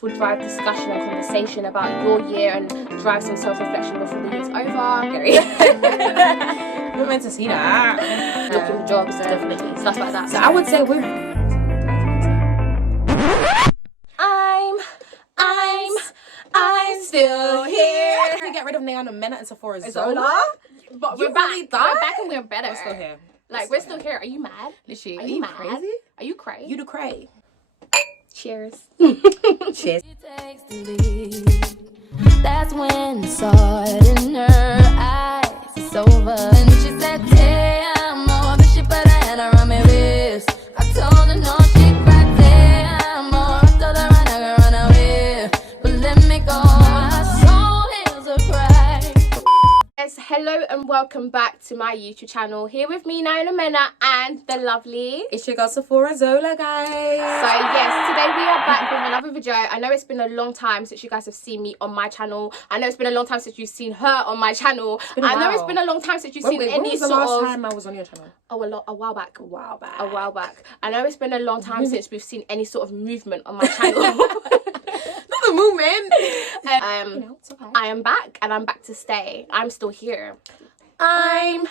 will drive discussion and conversation about your year and drive some self-reflection before the year's over. We're meant to see that. Looking for jobs and definitely stuff like that. So I would say we're... I'm still here. To get rid of Naya and Mena and Sephora Zola. But we're back. We're back and we're better. We're still here. Like, we're still here. Are you mad? Literally. Are you mad? Crazy? Are you crazy? You the cray. Cheers. Cheers. That's when I saw it in her eyes. It's over. And she said, damn, all the shit, but I had her on my list. I told her no, she cried, damn, more. I told her I never run away. But let me go. My soul is a cry. Yes, hello and welcome back to my YouTube channel. Here with me, Naya and Mena, and the lovely... It's your girl Sephora Zola, guys. So yes, today we are back with another video. I know it's been a long time since you guys have seen me on my channel. I know it's been a long time since you've seen her on my channel. I know it's been a long time since you've seen any was the sort last of... time I was on your channel? Oh, a while back. A while back. I know it's been a long time since we've seen any sort of movement on my channel. Not the movement. You know, it's okay. I am back and I'm back to stay. I'm still here. I'm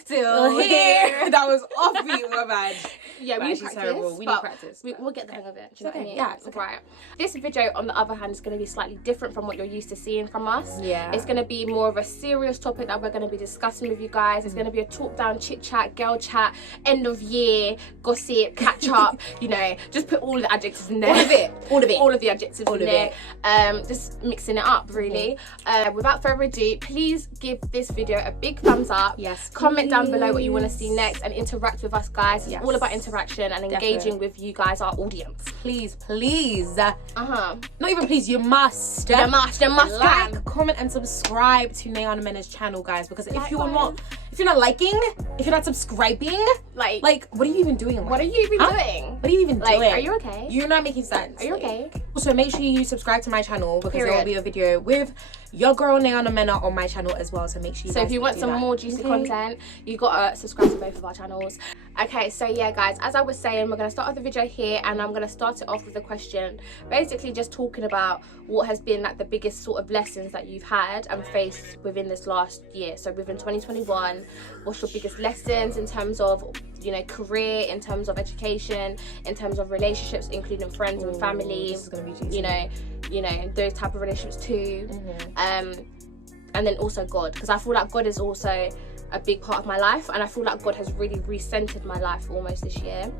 still here. That was offbeat, my bad. Yeah, we practice. Terrible. We need practice. We'll get the hang of it. Do you know what I mean? Yeah, it's okay. Right. This video, on the other hand, is going to be slightly different from what you're used to seeing from us. Yeah. It's going to be more of a serious topic that we're going to be discussing with you guys. It's going to be a talk down, chit chat, girl chat, end of year, gossip, catch up. You know, just put all of the adjectives in there. All of it. All of it. All of the adjectives All in of there. it. Just mixing it up, really. Without further ado, please give this video a big thumbs up. Yes. Comment down below what you want to see next and interact with us, guys. It's Yes. all about interaction and engaging with you guys, our audience. Please. Not Not even please, you must. You must like, comment, and subscribe to Naya and Mena's channel, guys. Because if you're not liking, if you're not subscribing, like what are you even doing? What are you even doing? What are you even doing? Are you okay? You're not making sense. Are you okay? Also, make sure you subscribe to my channel because there will be a video with your girl Naya and Mena on my channel as well. So make sure you. So if you want some more juicy content, you gotta subscribe to both of our channels. Okay, so yeah, guys, as I was saying, we're gonna start off the video here, and I'm gonna start it off with a question, basically just talking about what has been like the biggest sort of lessons that you've had and faced within this last year. So within 2021, what's your biggest lessons in terms of, you know, career, in terms of education, in terms of relationships, including friends and family. This is gonna be juicy. You know those type of relationships too. And then also God, because I feel like God is also a big part of my life, and I feel like God has really recentered my life almost this year,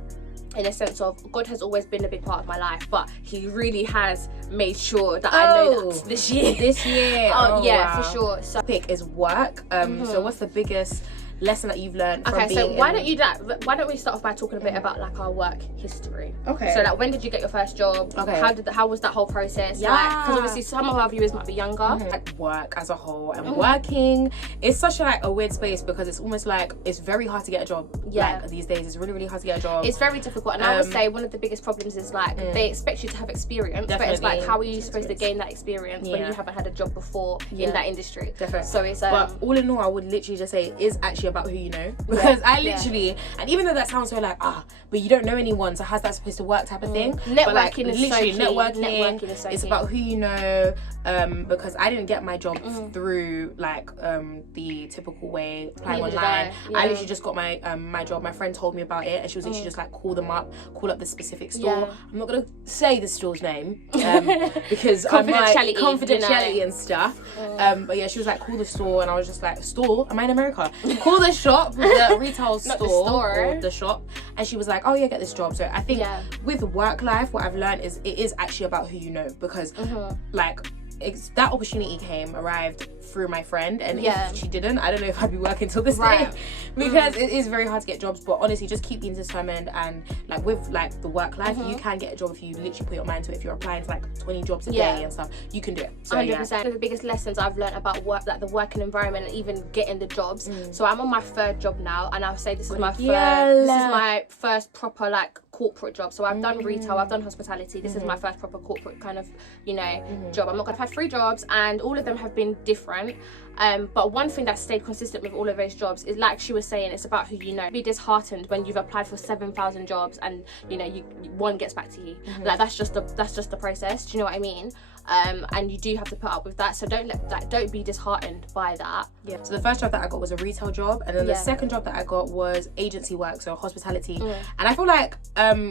in a sense of God has always been a big part of my life, but he really has made sure that I know that this year. Oh yeah, wow. for sure. So Topic is work. So what's the biggest lesson that you've learned from okay, being so why don't we start off by talking a bit about like our work history? Okay. So like, when did you get your first job? Okay. How was that whole process? Yeah. Like, because obviously some of our viewers might be younger. Like work as a whole and working, it's such a weird space because it's almost like it's very hard to get a job. Yeah. Like these days it's really hard to get a job. It's very difficult, and I would say one of the biggest problems is like they expect you to have experience, but it's like, how are you supposed to gain that experience when you haven't had a job before in that industry? Definitely. So it's but all in all, I would literally just say it is actually about who you know, because I literally, and even though that sounds so like but you don't know anyone, so how's that supposed to work type of thing. Networking but like, is literally so key. networking is so it's key. about who you know, because I didn't get my job through like the typical way, applying online. I literally just got my my job. My friend told me about it, and she was literally just like, call up the specific store. I'm not gonna say the store's name because confidentiality and stuff. But yeah, she was like, call the store, and I was just like, store? Am I in America? Call the shop, the retail store, or the shop. And she was like, oh yeah, get this job. So I think with work life, what I've learned is it is actually about who you know, because like that opportunity arrived through my friend, and if she didn't, I don't know if I'd be working till this day, because it is very hard to get jobs. But honestly, just keep being determined, and like with like the work life, you can get a job if you literally put your mind to it. If you're applying to like 20 jobs a day and stuff, you can do it. So 100%. One of the biggest lessons I've learned about work, like the working environment and even getting the jobs. So I'm on my third job now, and I'll say this is my first proper like corporate jobs. So I've done retail, I've done hospitality. This is my first proper corporate kind of, you know, job. I'm not gonna have 3 jobs, and all of them have been different. But one thing that stayed consistent with all of those jobs is, like she was saying, it's about who you know. Be disheartened when you've applied for 7,000 jobs and you know one gets back to you. Like that's just the process. Do you know what I mean? And you do have to put up with that. So don't be disheartened by that. Yeah. So the first job that I got was a retail job, and then the second job that I got was agency work, so hospitality. And I feel like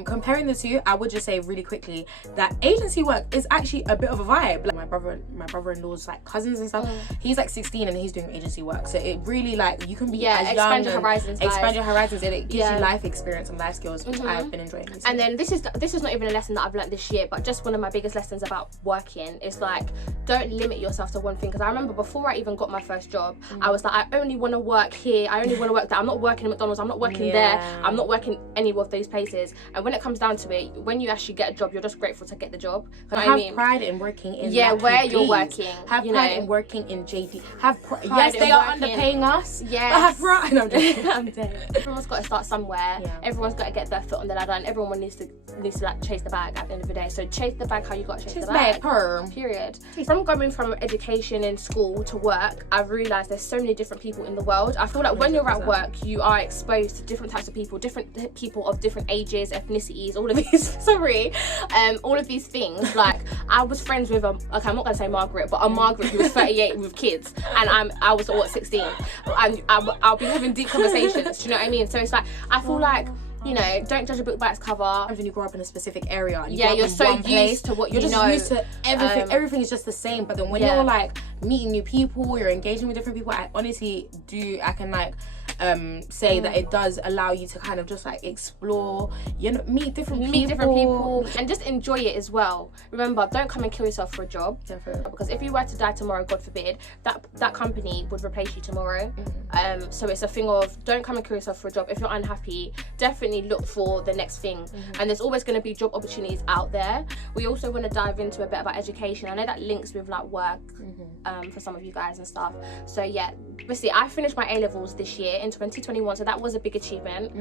comparing the two, I would just say really quickly that agency work is actually a bit of a vibe. Like my brother-in-law's like cousins and stuff. He's like 16 and he's doing agency work, so it really like you can be as expand young your horizons, expand your horizons, and it gives you life experience and life skills, which I've been enjoying recently. And then this is not even a lesson that I've learned this year, but just one of my biggest lessons about working is like, don't limit yourself to one thing. Because I remember before I even got my first job, I was like, I only want to work here, I only want to work there. I'm not working at McDonald's, I'm not working there, I'm not working any of those places. And when it comes down to it, when you actually get a job, you're just grateful to get the job. Have pride in working in where you're working. Have pride in working in JD. Have pride. Yes, they are underpaying us. Yes. But have pride. No, I'm joking. I'm dead. Everyone's got to start somewhere. Everyone's got to get their foot on the ladder, and everyone needs to like chase the bag at the end of the day. So chase the bag how you got to chase the bag. Period. From going from education in school to work, I've realised there's so many different people in the world. I feel like when you're at work, you are exposed to different types of people of different ages, ethnicities, all of these. All of these things. Like I was friends with I'm not gonna say Margaret, but a Margaret who was 38 with kids, and I was all at 16. I'll be having deep conversations. Do you know what I mean? So it's like I feel like, you know, don't judge a book by its cover. When you grow up in a specific area, and you're so used to what you know. You're just used to everything. Everything is just the same. But then when you're like meeting new people, you're engaging with different people. I honestly I can like say that it does allow you to kind of just like explore, you know, meet different people and just enjoy it as well. Remember, don't come and kill yourself for a job. Definitely. Because if you were to die tomorrow, God forbid, that company would replace you tomorrow. So it's a thing of don't come and kill yourself for a job. If you're unhappy, definitely look for the next thing. And there's always going to be job opportunities out there. We also want to dive into a bit about education. I know that links with like work for some of you guys and stuff. So yeah, obviously I finished my A-levels this year in 2021, so that was a big achievement.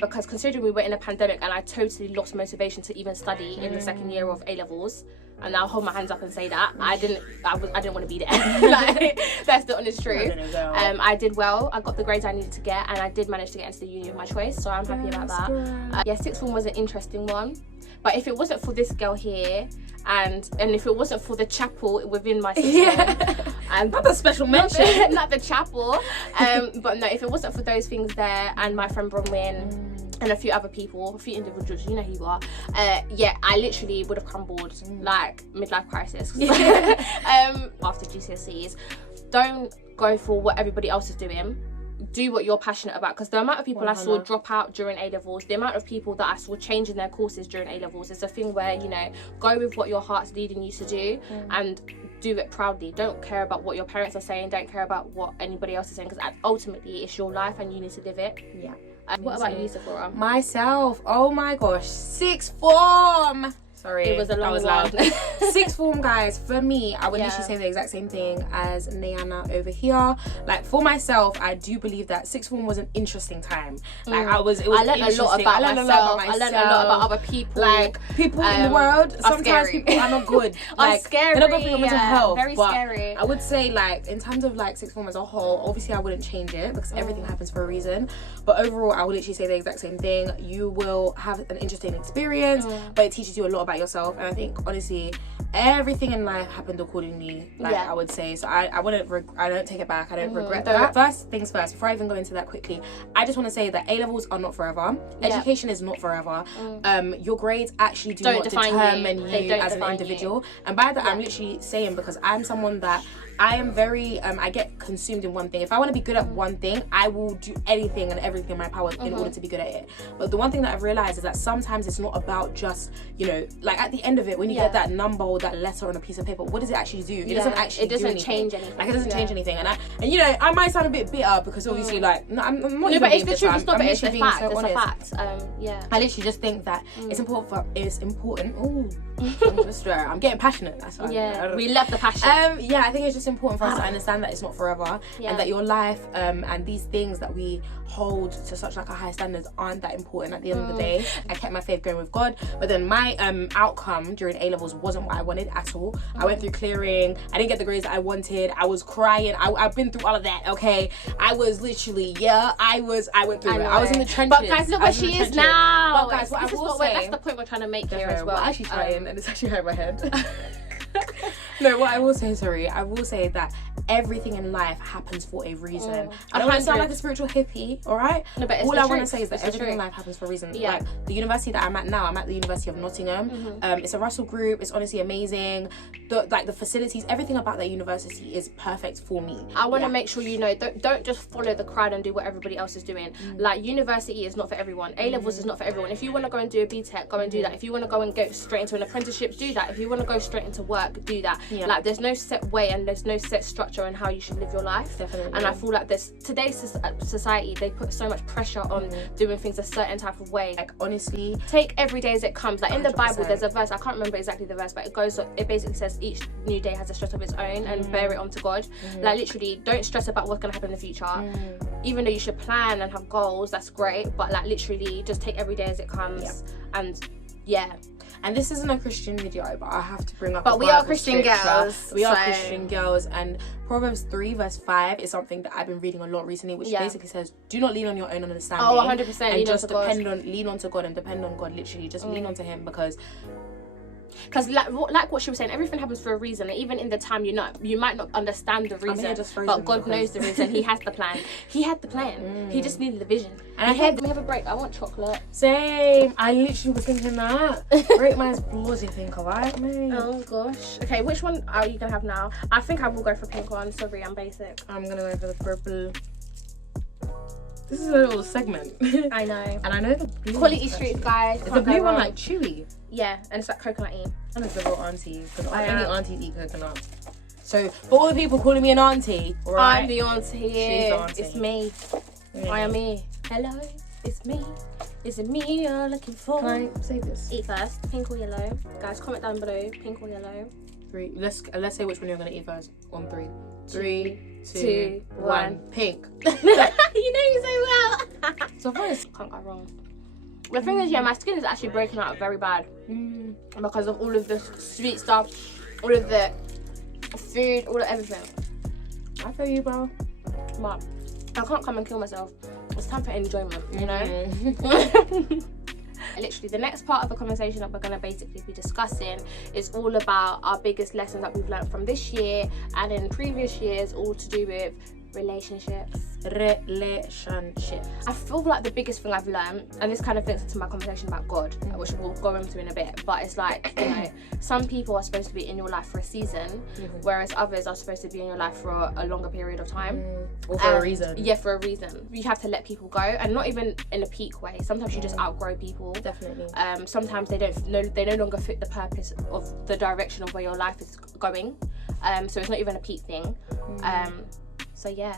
Because considering we were in a pandemic and I totally lost motivation to even study in the second year of A-levels, and I'll hold my hands up and say that I didn't want to be there. Like, that's the honest truth. I did well. I got the grades I needed to get, and I did manage to get into the uni of my choice, so I'm happy about that. Sixth form was an interesting one, but if it wasn't for this girl here, and if it wasn't for the chapel within my system, and not the special mention, not the chapel, but no, if it wasn't for those things there and my friend Bronwyn and a few other people, a few individuals, you know who you are, I literally would have crumbled, like midlife crisis. After GCSEs. Don't go for what everybody else is doing. Do what you're passionate about, because the amount of people I saw drop out during A-levels, the amount of people that I saw changing their courses during A-levels, it's a thing where, you know, go with what your heart's leading you to do and do it proudly. Don't care about what your parents are saying, don't care about what anybody else is saying, because ultimately it's your life and you need to live it. What about you, Sephora? Myself, oh my gosh, sixth form. Sorry, it was a long one. Sixth form, guys, for me, I would literally say the exact same thing as Nayana over here. Like, for myself, I do believe that sixth form was an interesting time. Like, I learned a lot about myself. I learned a lot about other people. Like, people in the world, sometimes people are not good. Like, scary. They're not good for your mental health. Very scary. I would say, like, in terms of, like, sixth form as a whole, obviously I wouldn't change it because everything happens for a reason. But overall, I would literally say the exact same thing. You will have an interesting experience, but it teaches you a lot about yourself. And I think, honestly, everything in life happened accordingly, like I would say. So I don't take it back. I don't regret that. First things first, before I even go into that quickly, I just want to say that A-levels are not forever. Education is not forever. Your grades actually do not determine you as an individual. And by that, I'm literally saying, because I'm someone that I am very, I get consumed in one thing. If I want to be good at one thing, I will do anything and everything in my power in order to be good at it. But the one thing that I've realized is that sometimes it's not about just, you know, like at the end of it, when you get that number or that letter on a piece of paper, what does it actually do? It doesn't actually change anything. Like, it doesn't change anything. And you know, I might sound a bit bitter because obviously, like, no, I'm not even but it's being the bitter. truth. It's not, but it's a fact. So it's a fact. I literally just think that it's important. Ooh, I'm getting passionate. That's why. Yeah, we love the passion. Yeah, I think it's just important for us to understand that it's not forever, and that your life and these things that we hold to such like a high standards aren't that important at the end of the day. I kept my faith going with God, but then my outcome during A-levels wasn't what I wanted at all. I went through clearing. I didn't get the grades that I wanted. I was crying. I've been through all of that. Okay, I was literally I went through it. I was in the trenches. But guys, look where she is now. But guys, that's the point we're trying to make here as well. We're actually trying, and it's actually hurt my head. No, what I will say that everything in life happens for a reason. I don't want to sound like a spiritual hippie, alright? No, but all I want to say is that everything in life happens for a reason. Yeah. Like the university that I'm at now, I'm at the University of Nottingham. It's a Russell group. It's honestly amazing. The facilities, everything about that university is perfect for me. I want to make sure you know, don't just follow the crowd and do what everybody else is doing. Like, university is not for everyone. A-levels is not for everyone. If you want to go and do a BTEC, go and do that. If you want to go and go straight into an apprenticeship, do that. If you want to go straight into work, do that. Like, there's no set way and there's no set structure on how you should live your life. Definitely. And I feel like today's society, they put so much pressure on doing things a certain type of way. Like, honestly, take every day as it comes. Like, in the 100%. Bible, there's a verse, I can't remember exactly the verse, but it basically says each new day has a stress of its own, and bear it onto God. Like, literally, don't stress about what's going to happen in the future. Even though you should plan and have goals, that's great, but like, literally just take every day as it comes. And and this isn't a Christian video, but I have to bring up. But we are Christian girls. We are Christian girls, and Proverbs 3 verse 5 is something that I've been reading a lot recently, which basically says, "Do not lean on your own understanding." 100%. And just lean onto God and depend on God. Literally, just lean onto Him because like what she was saying, everything happens for a reason. And even in the time you might not understand the reason, but God knows the reason. He has the plan. He had the plan. He just needed the vision. And let me have a break. I want chocolate. Same. I literally was thinking that. Break man's balls, you think, alright, mate? Oh gosh. Okay, which one are you gonna have now? I think I will go for pink one. Sorry, I'm basic. I'm gonna go for the purple. This is a little segment. I know. And I know the blue Quality Street, guys. Is the blue one like chewy? Yeah, and it's like coconutty. And it's the real auntie, because only aunties eat coconut. So for all the people calling me an auntie, right? I'm the auntie. She's the auntie. It's me. I am me. Hello, it's me. Is it me you're looking for? Can I say this? Eat first, pink or yellow. Guys, comment down below, pink or yellow. 3. Let's say which one you're gonna eat first. On 3. 3, 2, 1. Pink. You know me so well. So first, can't go wrong. The thing is, my skin is actually breaking out very bad because of all of the sweet stuff, all of the food, all of everything. I feel you, bro. But I can't come and kill myself. It's time for enjoyment, you know? Literally, the next part of the conversation that we're going to basically be discussing is all about our biggest lessons that we've learned from this year and in previous years, all to do with relationships. I feel like the biggest thing I've learned, and this kind of links into my conversation about God, which we'll go into in a bit, but it's like, you know, some people are supposed to be in your life for a season, whereas others are supposed to be in your life for a longer period of time. Or for a reason. Yeah, for a reason. You have to let people go, and not even in a peak way. Sometimes you just outgrow people. Definitely. Sometimes they no longer fit the purpose of the direction of where your life is going. So it's not even a peak thing. So yeah,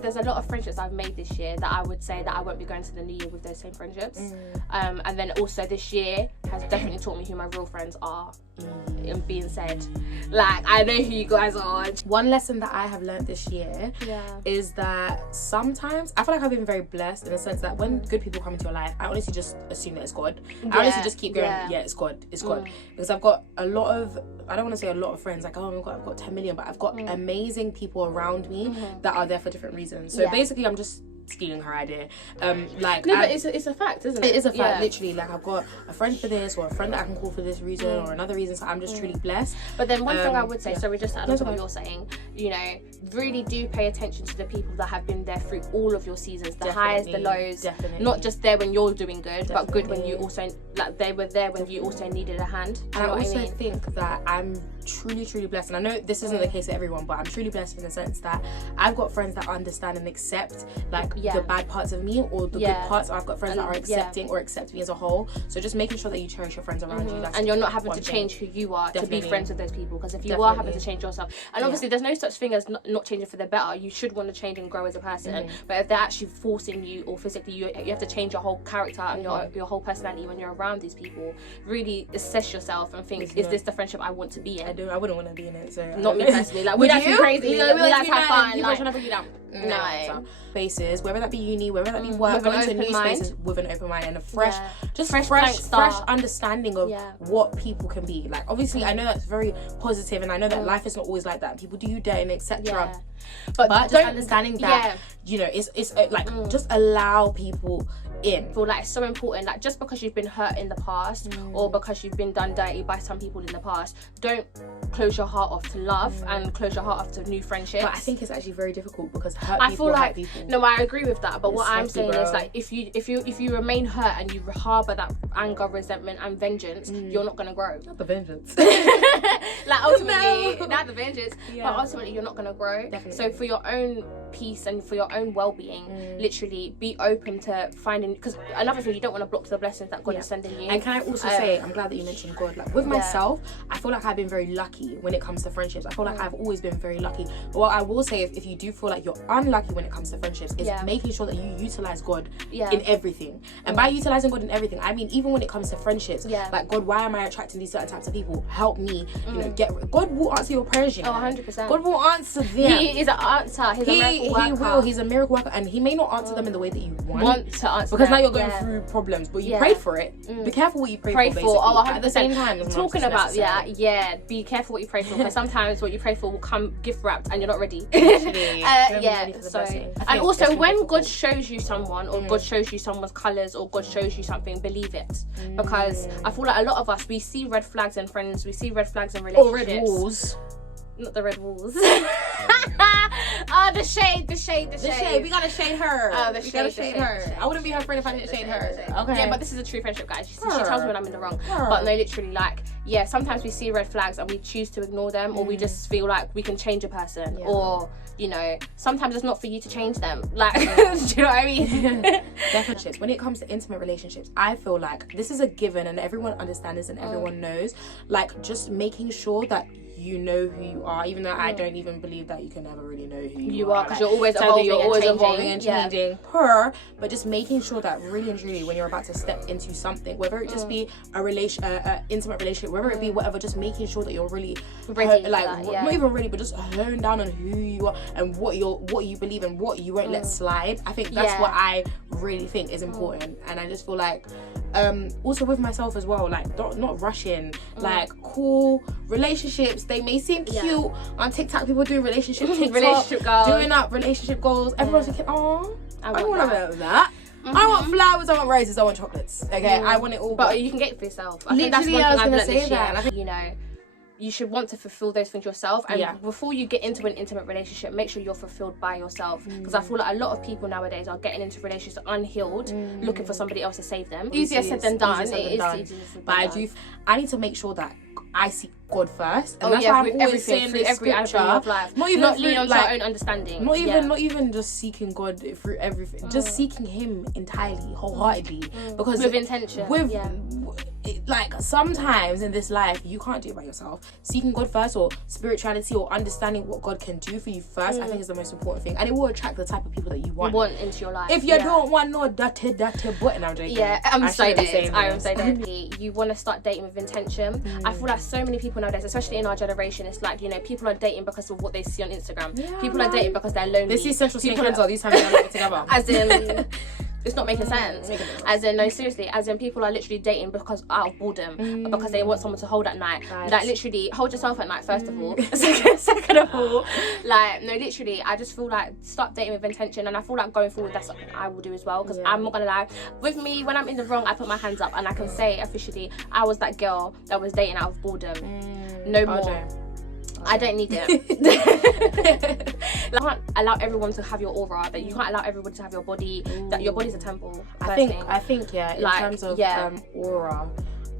there's a lot of friendships I've made this year that I would say that I won't be going to the new year with those same friendships. And then also this year has definitely taught me who my real friends are. And being said, like, I know who you guys are. One lesson that I have learned this year is that sometimes I feel like I've been very blessed in the sense that when good people come into your life, I honestly just assume that it's God. I honestly just keep going, it's God, it's God. Because I've got a lot of, I don't want to say a lot of friends, like, oh my God, I've got 10 million, but I've got amazing people around me that are there for different reasons. So basically I'm just stealing her idea. Like, no, but it's a fact, isn't it? It is a fact, literally. Like, I've got a friend for this, or a friend that I can call for this reason, or another reason. So I'm just truly blessed. But then one thing I would say, sorry, just to add on to what you're saying, you know, really do pay attention to the people that have been there through all of your seasons, the highs, the lows. Not just there when you're doing good, but good when you also, like, they were there when you also needed a hand. And I also think that I'm truly blessed, and I know this isn't the case for everyone, but I'm truly blessed in the sense that I've got friends that understand and accept, like, the bad parts of me or the good parts. I've got friends that are accepting or accept me as a whole. So just making sure that you cherish your friends around you. And you're not having to change who you are to be friends with those people, because if you are having to change yourself, and obviously there's no such thing as not changing for the better. You should want to change and grow as a person, but if they're actually forcing you, or physically you have to change your whole character and your whole personality when you're around these people, really assess yourself and think, is this the friendship I want to be in? I wouldn't want to be in it. So not me personally. Like, would you crazy? We like to have fun. People trying to bring you down. No. Spaces, whether that be uni, whether that be work, going to new spaces with an open mind and a fresh understanding of what people can be. Like, obviously, I know that's very positive, and I know that life is not always like that. People do date and etc. But just understanding that, you know, it's like just allow people in. I feel like it's so important. Like, just because you've been hurt in the past or because you've been done dirty by some people in the past, don't close your heart off to love and close your heart off to new friendships. But I think it's actually very difficult because hurt people. No, I agree with that. But what I'm saying is, like, if you remain hurt and you harbour that anger, resentment, and vengeance, you're not gonna grow. Not the vengeance. Like, ultimately, not the vengeance, but ultimately you're not gonna grow. Definitely. So for your own peace and for your own well-being, literally be open to finding, because another thing, you don't want to block the blessings that God is sending you. And can I also say, I'm glad that you mentioned God. Like, with myself, I feel like I've been very lucky when it comes to friendships. I feel like I've always been very lucky. But what I will say, if you do feel like you're unlucky when it comes to friendships, is making sure that you utilize God in everything. And by utilizing God in everything, I mean even when it comes to friendships, like, God, why am I attracting these certain types of people? Help me, you know, God will answer your prayers. 100%. God will answer them. He is an answer. He's a miracle worker. He will. He's a miracle worker, and he may not answer them in the way that you want to answer because them. now you're going through problems, but you prayed for it. Be careful what you pray for. Basically. 100%. At the same time, talking about be careful what you pray for, because sometimes what you pray for will come gift wrapped and you're not ready. And also, when God shows you someone, or God shows you someone's colours, or God shows you something, believe it, because I feel like a lot of us, we see red flags in friends, we see red flags in relationships. Or red walls. Not the red walls. The shade. We gotta shade her. We gotta shade her. I wouldn't be her friend if I didn't shade her. Okay. Yeah, but this is a true friendship, guys. She tells me when I'm in the wrong. But no, literally, like, sometimes we see red flags and we choose to ignore them, or we just feel like we can change a person, or, you know, sometimes it's not for you to change them. Like, do you know what I mean? Definitely. When it comes to intimate relationships, I feel like this is a given, and everyone understands this, and everyone knows. Like, just making sure that you know who you are, even though I don't even believe that you can never really know who you are, because you're always evolving and changing. But just making sure that really and truly, when you're about to step into something, whether it just be a intimate relationship, whether it be whatever, just making sure that you're really ready, not even ready, but just hone down on who you are and what you believe and what you won't let slide. I think that's what I really think is important. And I just feel like also with myself as well, like, not rushing, like, cool relationships, they may seem cute on TikTok, people doing relationship goals, doing up relationship goals, everyone's thinking, oh, I want a bit of that. I want flowers, I want roses, I want chocolates. Okay, I want it all, but you can get it for yourself. I think that's one thing I've learned this year. And you know, you should want to fulfill those things yourself, and before you get into an intimate relationship, make sure you're fulfilled by yourself, because I feel like a lot of people nowadays are getting into relationships unhealed, looking for somebody else to save them. Easier said than done. But I need to make sure that I seek God first, and that's why I'm always saying this scripture of life. Not lean on our own understanding. Not even just seeking God through everything, just seeking Him entirely, wholeheartedly, because with intention. Like, sometimes in this life you can't do it by yourself. Seeking God first, or spirituality, or understanding what God can do for you first, I think is the most important thing, and it will attract the type of people that you want into your life. If you don't want no dirty button, I'm joking. I'm so dead. You want to start dating with intention. I feel like so many people nowadays, especially in our generation, it's like, you know, people are dating because of what they see on Instagram. People are dating because they're lonely. They see Central Friends all these times they're not together. As in, it's not making sense. As in, no, seriously, as in, people are literally dating because out of boredom, because they want someone to hold at night. Like, literally, hold yourself at night, first of all. Second of all, like, no, literally, I just feel like, start dating with intention, and I feel like going forward, that's something I will do as well, because I'm not gonna lie, with me, when I'm in the wrong, I put my hands up, and I can say officially, I was that girl that was dating out of boredom. No more. I don't need it. You can't allow everyone to have your aura, that you can't allow everybody to have your body, that your body's a temple. I think in terms of aura,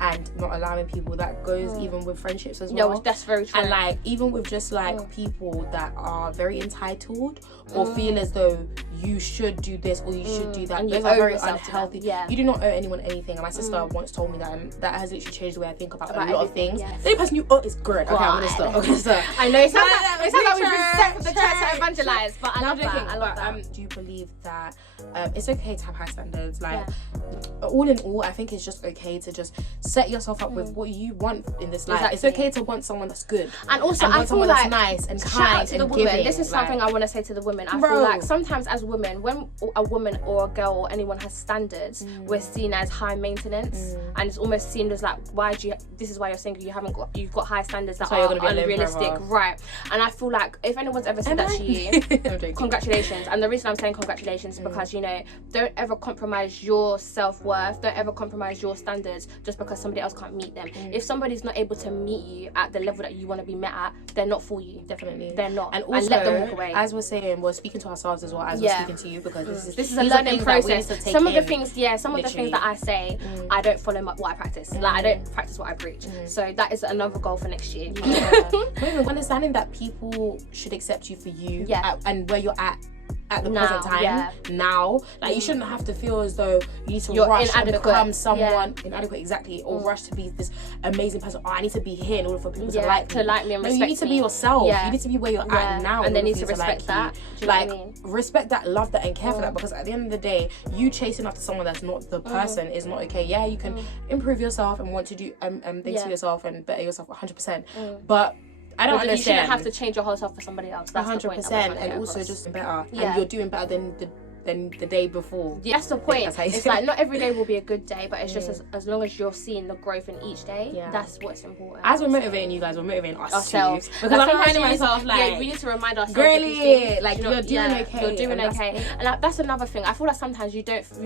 and not allowing people. That goes even with friendships as well. No, that's very true. And like even with just like people that are very entitled or feel as though you should do this or you should do that. And Those you are owe very yourself to them. unhealthy. Yeah. You do not owe anyone anything. And my sister once told me that, and that has literally changed the way I think about a lot of things. Yes. The only person you owe is good. Okay, I'm gonna stop. Okay, so I know it sounds like we've been set for the church to evangelize, but I love that. I love that. Do you believe that it's okay to have high standards? Like, all in all, I think it's just okay to just set yourself up with what you want in this life. It's okay to want someone that's good, and also I feel like that's nice and shout out kind to the and women. giving. This is something I want to say to the women. I feel like sometimes as women, when a woman or a girl or anyone has standards, we're seen as high maintenance, and it's almost seen as like, why do you? This is why you're single. You've got high standards that are unrealistic, right? And I feel like if anyone's ever said that to you, congratulations. And the reason I'm saying congratulations is because, you know, don't ever compromise your self-worth, don't ever compromise your standards just because somebody else can't meet them. If somebody's not able to meet you at the level that you want to be met at, they're not for you. Definitely, they're not. And also, let them walk away. As we're saying, we're speaking to ourselves as well as we're speaking to you, because this is a learning process. Some of the things that I say, I don't follow what I practice. Like, I don't practice what I preach. So that is another goal for next year. Understanding that people should accept you for you, and where you're at the now, present time now, like you shouldn't have to feel as though you need to you're rush inadequate. and become someone inadequate, exactly, or rush to be this amazing person. Oh, I need to be here in order for people to like me and respect me. You need to be yourself. You need to be where you're at now, and they need to respect that. Like, respect that, love that, and care for that, because at the end of the day, you chasing after someone that's not the person is not okay. Yeah, you can improve yourself and want to do things for yourself and better yourself 100%, but I don't understand. You shouldn't have to change your whole self for somebody else. That's 100%, and also just better. And you're doing better than the day before. That's the point. It's like not every day will be a good day, but it's just as long as you're seeing the growth in each day, that's what's important. As we're motivating you guys, we're motivating ourselves. Too. Because I'm finding myself like, we need to remind ourselves. Girly, like you're doing okay. You're doing okay. And that's another thing. I feel like sometimes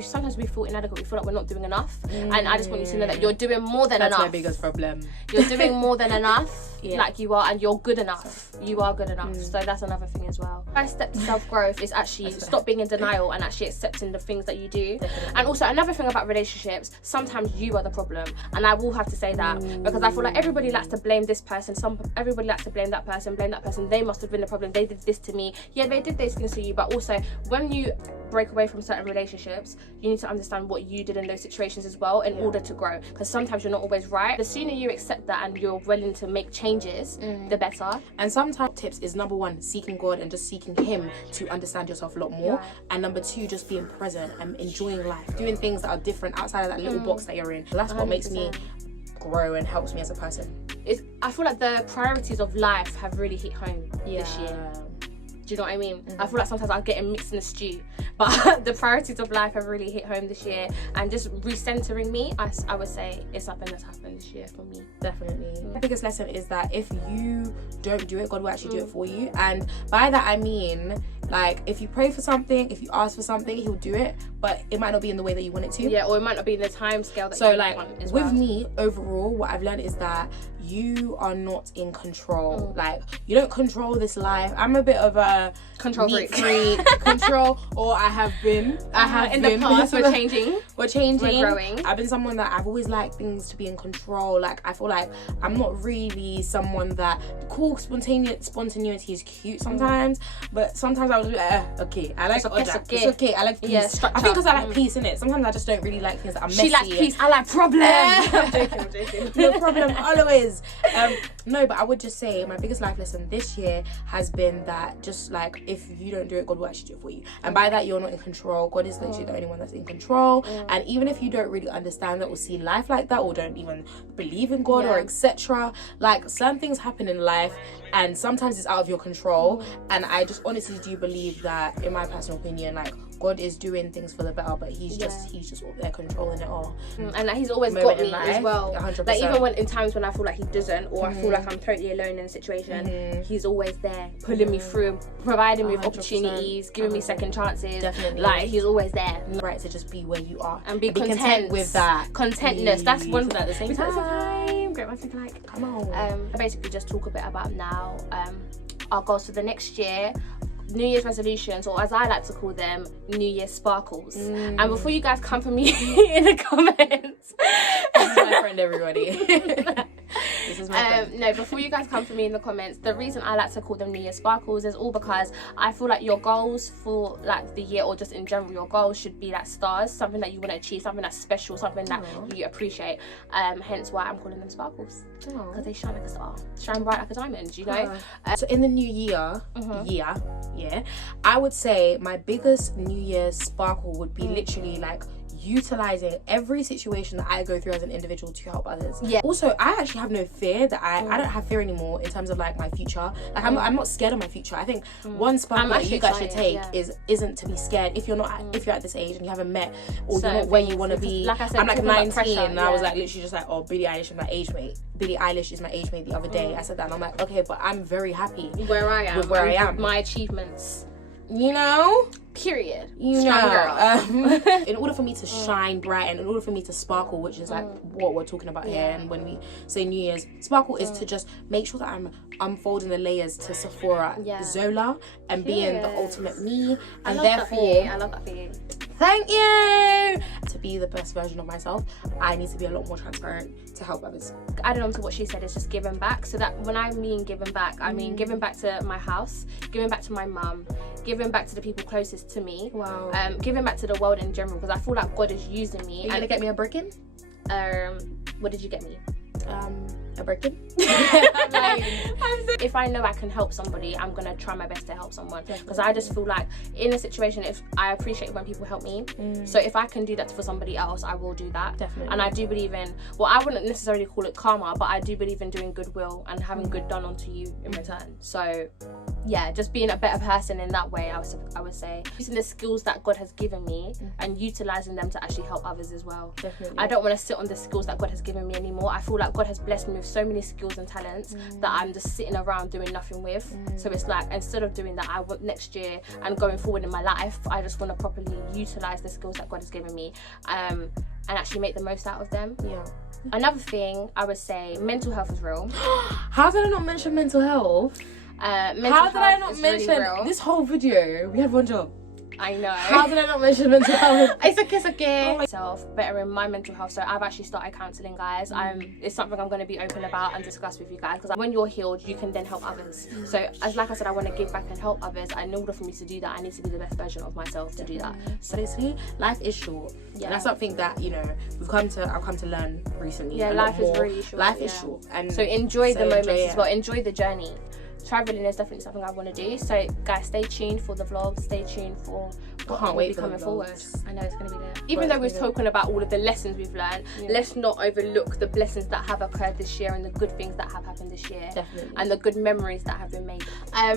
sometimes we feel inadequate. We feel like we're not doing enough. And I just want you to know that you're doing more than enough. That's my biggest problem. You're doing more than enough. Like you are, and you're good enough. You are good enough. So that's another thing as well. First step to self-growth is actually stop being in denial and actually accepting the things that you do. And also another thing about relationships, sometimes you are the problem, and I will have to say that, because I feel like everybody likes to blame this person, everybody likes to blame that person, they must have been the problem, they did this to me. Yeah, they did those things to you, but also when you break away from certain relationships, you need to understand what you did in those situations as well in order to grow, because sometimes you're not always right. The sooner you accept that and you're willing to make changes, the better. And sometimes tips is number one, seeking God and just seeking him to understand yourself a lot more, and number two, just being present and enjoying life, doing things that are different outside of that little box that you're in. That's what 100%. Makes me grow and helps me as a person. I feel like the priorities of life have really hit home this year. Do you know what I mean? I feel like sometimes I'm getting mixed in the stew, but the priorities of life have really hit home this year, and just recentering me, I would say, is something that's happened this year for me. Definitely. The biggest lesson is that if you don't do it, God will actually do it for you. And by that I mean, like, if you pray for something, if you ask for something, he'll do it, but it might not be in the way that you want it to. Yeah, or it might not be in the time scale that you want as well. With me, overall, what I've learned is that you are not in control. Like, you don't control this life. I'm a bit of a control freak. Control, or I have been. In the past, we're changing. We're growing. I've been someone that I've always liked things to be in control. Like, I feel like I'm not really someone that spontaneity is cute sometimes, but sometimes I was like, okay, I like it's okay. I like peace. I think because I like peace, innit? Sometimes I just don't really like things that are messy. She likes peace. I like problems. I'm joking. No problem, always. No, but I would just say my biggest life lesson this year has been that just like, if you don't do it, God will actually do it for you. And by that, you're not in control. God is literally the only one that's in control. And even if you don't really understand that or see life like that, or don't even believe in God or etc., like, certain things happen in life and sometimes it's out of your control. And I just honestly do believe that, in my personal opinion, like, God is doing things for the better, but he's just up there controlling it all. And he's always got me as well. 100%. Like, even when in times when I feel like he doesn't, or I feel like I'm totally alone in a situation, he's always there, pulling me through, providing me with opportunities, giving me second chances. Definitely. Like, he's always there. Right, to just be where you are and be content with that. Contentness. That's one thing at the same time. Great one to like. Come on. Basically, just talk a bit about now. Our goals for the next year. New Year's resolutions, or as I like to call them, New Year's sparkles. And before you guys come for me in the comments, this is my friend, everybody. This is my friend. No, before you guys come for me in the comments, the reason I like to call them New Year's sparkles is all because I feel like your goals for like the year, or just in general, your goals should be like stars, something that you want to achieve, something that's special, something that you appreciate. Hence why I'm calling them sparkles, because they shine like a star, shine bright like a diamond, you know. So in the new year, I would say my biggest New Year's sparkle would be literally like utilizing every situation that I go through as an individual to help others. Also, I actually have no fear that I don't have fear anymore in terms of like my future. Like I'm not scared of my future. I think one sparkle that you guys should take isn't to be scared if you're not if you're at this age and you haven't met, or you're not where you want to be. Like I said, I'm like 19 pressure, and I was like literally just like, oh, Billie Eilish is my age mate. Billie Eilish is my age mate the other day. I said that and I'm like, okay, but I'm very happy where I am, with where I am, my achievements, you know. Period. You Strong know, girl. in order for me to shine bright and in order for me to sparkle, which is like what we're talking about here, and when we say New Year's sparkle is to just make sure that I'm unfolding the layers to Sephora Zola and being the ultimate me, and therefore I love that for you. Thank you. To be the best version of myself, I need to be a lot more transparent to help others. Adding on to what she said is just giving back. So that when I mean giving back, I mean giving back to my house, giving back to my mum, giving back to the people closest to me. Wow. Giving back to the world in general, because I feel like God is using me. Are you gonna get me a Birkin? What did you get me? A Birkin? If I know I can help somebody, I'm gonna try my best to help someone, because I just feel like in a situation, if I appreciate when people help me, so if I can do that for somebody else, I will do that. Definitely. And I do believe in, well, I wouldn't necessarily call it karma, but I do believe in doing goodwill and having good done onto you in return. So yeah, just being a better person in that way, I would say using the skills that God has given me and utilizing them to actually help others as well. Definitely. I don't want to sit on the skills that God has given me anymore. I feel like God has blessed me with so many skills and talents that I'm just sitting around doing nothing with. So it's like, instead of doing that, I want next year and going forward in my life, I just want to properly utilize the skills that God has given me, and actually make the most out of them. Another thing I would say, mental health is real. How did I not mention mental health? How did I not mention really this whole video? We had one job. I know. How did I not mention mental health? It's okay. Myself, better in my mental health. So I've actually started counselling, guys. It's something I'm going to be open about and discuss with you guys, because when you're healed, you can then help others. So like I said, I want to give back and help others, and in order for me to do that, I need to be the best version of myself to do that. So basically, life is short. And that's something that, you know, I've come to learn recently. Life is really short. Life is short, and so enjoy the moments as well. Enjoy the journey. Traveling is definitely something I want to do. So guys, stay tuned for the vlog. Stay tuned for what will be coming forward. I know it's going to be there. Even though we've spoken about all of the lessons we've learned, let's not overlook the blessings that have occurred this year and the good things that have happened this year. Definitely. And the good memories that have been made.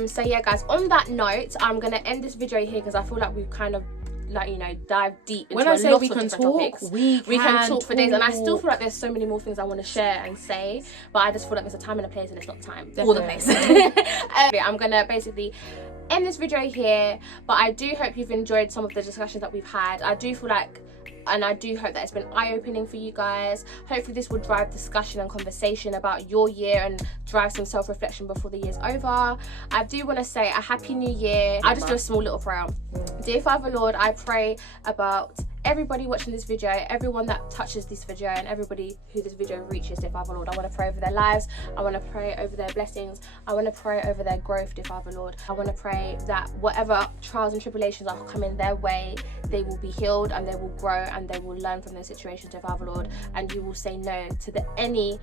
So yeah, guys, on that note, I'm going to end this video here, because I feel like we've kind of, like, you know, dive deep into when I say lot we of can different talk, topics. we can talk for days, and I still feel like there's so many more things I want to share and say, but I just feel like there's a time and a place, and it's not time or the place. I'm gonna basically end this video here, but I do hope you've enjoyed some of the discussions that we've had. I do feel like, and I do hope that it's been eye-opening for you guys. Hopefully this will drive discussion and conversation about your year and drive some self-reflection before the year's over. I do want to say a happy new year. I'll just do a small little prayer. Dear Father Lord, I pray about everybody watching this video, everyone that touches this video, and everybody who this video reaches, dear Father Lord. I want to pray over their lives. I want to pray over their blessings. I want to pray over their growth, dear Father Lord. I want to pray that whatever trials and tribulations are coming their way, they will be healed and they will grow and they will learn from their situations, dear Father Lord. And you will say no to the any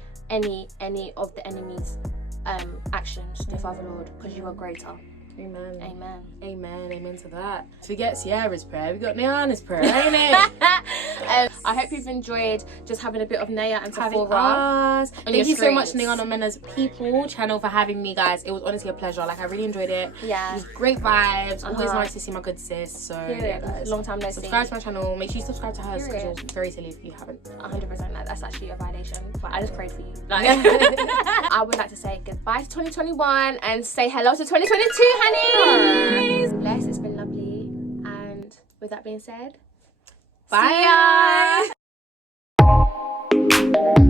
of the enemy's actions, dear Father Lord, because you are greater. Amen. Amen. Amen. Amen to that. Forget Sierra's prayer. We got Naya's prayer, ain't it? I hope you've enjoyed just having a bit of Naya and having Sephora. Us. Thank you so much, Naya Mena's People channel, for having me, guys. It was honestly a pleasure. Like, I really enjoyed it. Yeah. It was great vibes. Always nice to see my good sis. So yeah, guys. Long time no see. Subscribe to my channel. Make sure you subscribe to hers, because you're very silly if you haven't. 100%. That's actually a violation. But I just prayed for you. Like, I would like to say goodbye to 2021 and say hello to 2022, honey. Bless, it's been lovely, and with that being said, bye. See ya.